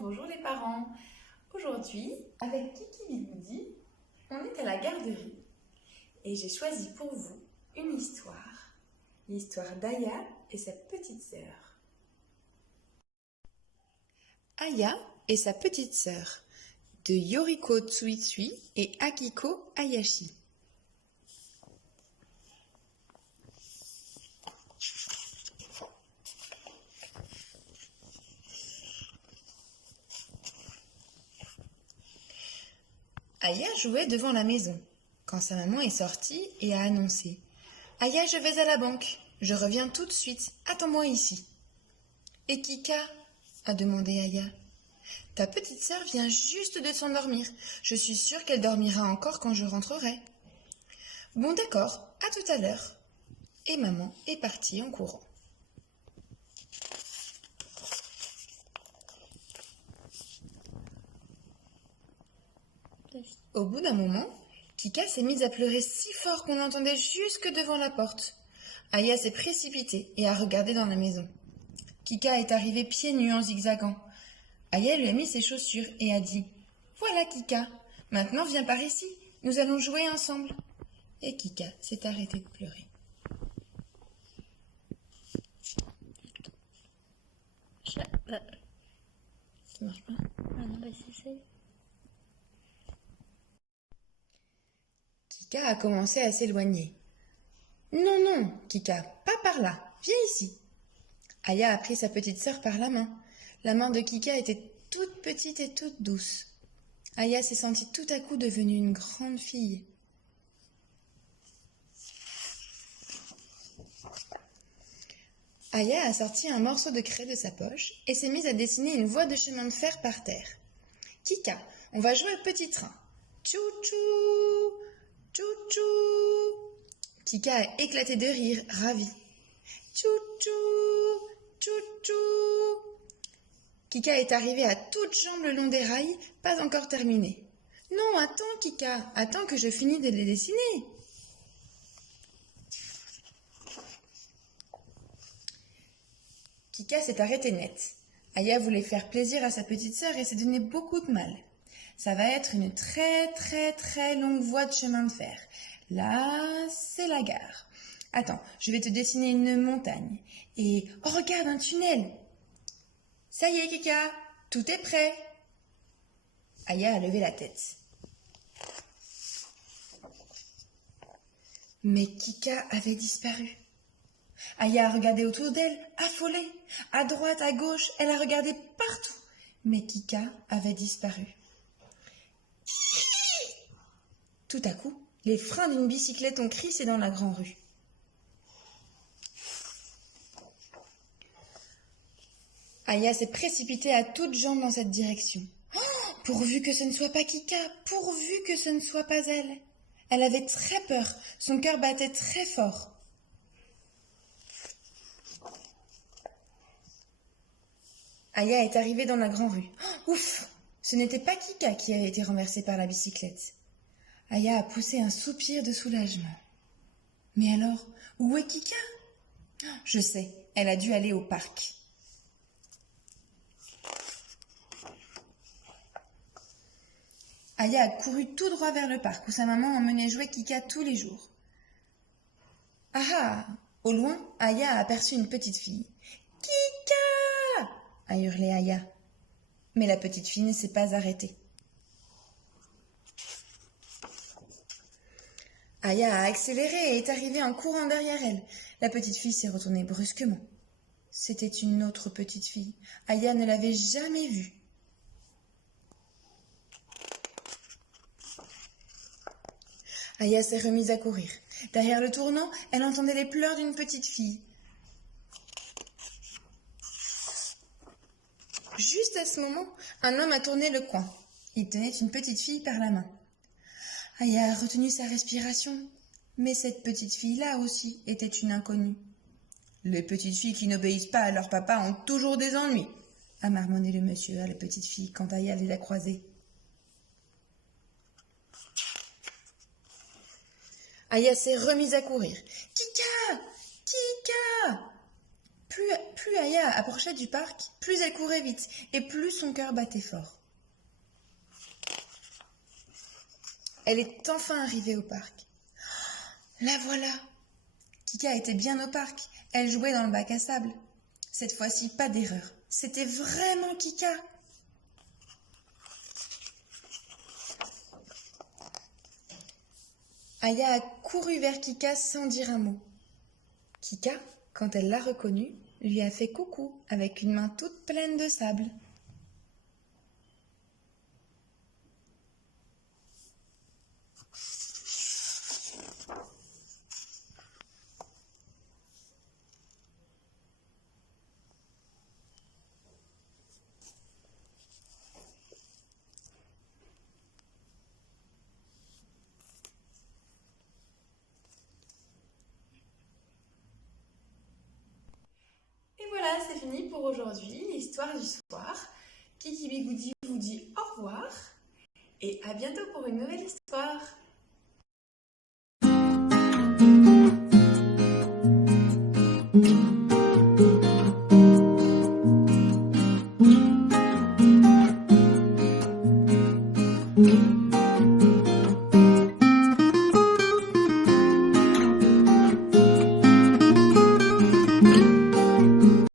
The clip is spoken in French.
bonjour les parents. Aujourd'hui, avec Kiki Bigoudi, on est à la garderie et j'ai choisi pour vous une histoire, l'histoire d'Aya et sa petite sœur. Aya et sa petite sœur, de Yoriko Tsuitsui et Akiko Hayashi. Aya jouait devant la maison, quand sa maman est sortie et a annoncé « Aya, je vais à la banque, je reviens tout de suite, attends-moi ici. »« Et Kika ?» a demandé Aya. « Ta petite sœur vient juste de s'endormir, je suis sûre qu'elle dormira encore quand je rentrerai. »« Bon d'accord, à tout à l'heure. » Et maman est partie en courant. Au bout d'un moment, Kika s'est mise à pleurer si fort qu'on l'entendait jusque devant la porte. Aya s'est précipitée et a regardé dans la maison. Kika est arrivée pieds nus en zigzagant. Aya lui a mis ses chaussures et a dit « Voilà Kika, maintenant viens par ici, nous allons jouer ensemble. » Et Kika s'est arrêtée de pleurer. Ça marche pas. Ah non, c'est. Kika a commencé à s'éloigner. « Non, non, Kika, pas par là, viens ici. » Aya a pris sa petite sœur par la main. La main de Kika était toute petite et toute douce. Aya s'est sentie tout à coup devenue une grande fille. Aya a sorti un morceau de craie de sa poche et s'est mise à dessiner une voie de chemin de fer par terre. « Kika, on va jouer au petit train. Tchou-tchou, tchou-tchou. » Kika a éclaté de rire, ravie. « Tchou-tchou, tchou-tchou. » Kika est arrivée à toutes jambes le long des rails, pas encore terminée. « Non, attends Kika, attends que je finis de les dessiner. » Kika s'est arrêtée net. Aya voulait faire plaisir à sa petite sœur et s'est donné beaucoup de mal. Ça va être une très longue voie de chemin de fer. Là, c'est la gare. Attends, je vais te dessiner une montagne. Et, oh regarde, un tunnel. Ça y est Kika, tout est prêt. Aya a levé la tête. Mais Kika avait disparu. Aya a regardé autour d'elle, affolée. À droite, à gauche, elle a regardé partout. Mais Kika avait disparu. Tout à coup, les freins d'une bicyclette ont crissé dans la grande rue. Aya s'est précipitée à toutes jambes dans cette direction. Oh, pourvu que ce ne soit pas Kika, pourvu que ce ne soit pas elle. Elle avait très peur, son cœur battait très fort. Aya est arrivée dans la grande rue. Oh, ouf, ce n'était pas Kika qui avait été renversée par la bicyclette. Aya a poussé un soupir de soulagement. Mais alors, où est Kika? Je sais, elle a dû aller au parc. Aya a couru tout droit vers le parc où sa maman emmenait jouer Kika tous les jours. Ah ah! Au loin, Aya a aperçu une petite fille. « Kika !» a hurlé Aya. Mais la petite fille ne s'est pas arrêtée. Aya a accéléré et est arrivée en courant derrière elle. La petite fille s'est retournée brusquement. C'était une autre petite fille. Aya ne l'avait jamais vue. Aya s'est remise à courir. Derrière le tournant, elle entendait les pleurs d'une petite fille. Juste à ce moment, un homme a tourné le coin. Il tenait une petite fille par la main. Aya a retenu sa respiration. Mais cette petite fille-là aussi était une inconnue. « Les petites filles qui n'obéissent pas à leur papa ont toujours des ennuis », a marmonné le monsieur à la petite fille quand Aya les a croisées. Aya s'est remise à courir. « Kika! Kika !» Plus Aya approchait du parc, plus elle courait vite et plus son cœur battait fort. Elle est enfin arrivée au parc. La voilà! Kika était bien au parc. Elle jouait dans le bac à sable. Cette fois-ci, pas d'erreur. C'était vraiment Kika. Aya a couru vers Kika sans dire un mot. Kika, quand elle l'a reconnue, lui a fait coucou avec une main toute pleine de sable. Et voilà, c'est fini pour aujourd'hui, l'histoire du soir. Kiki Bigoudi vous dit au revoir et à bientôt pour une nouvelle histoire. Thank you.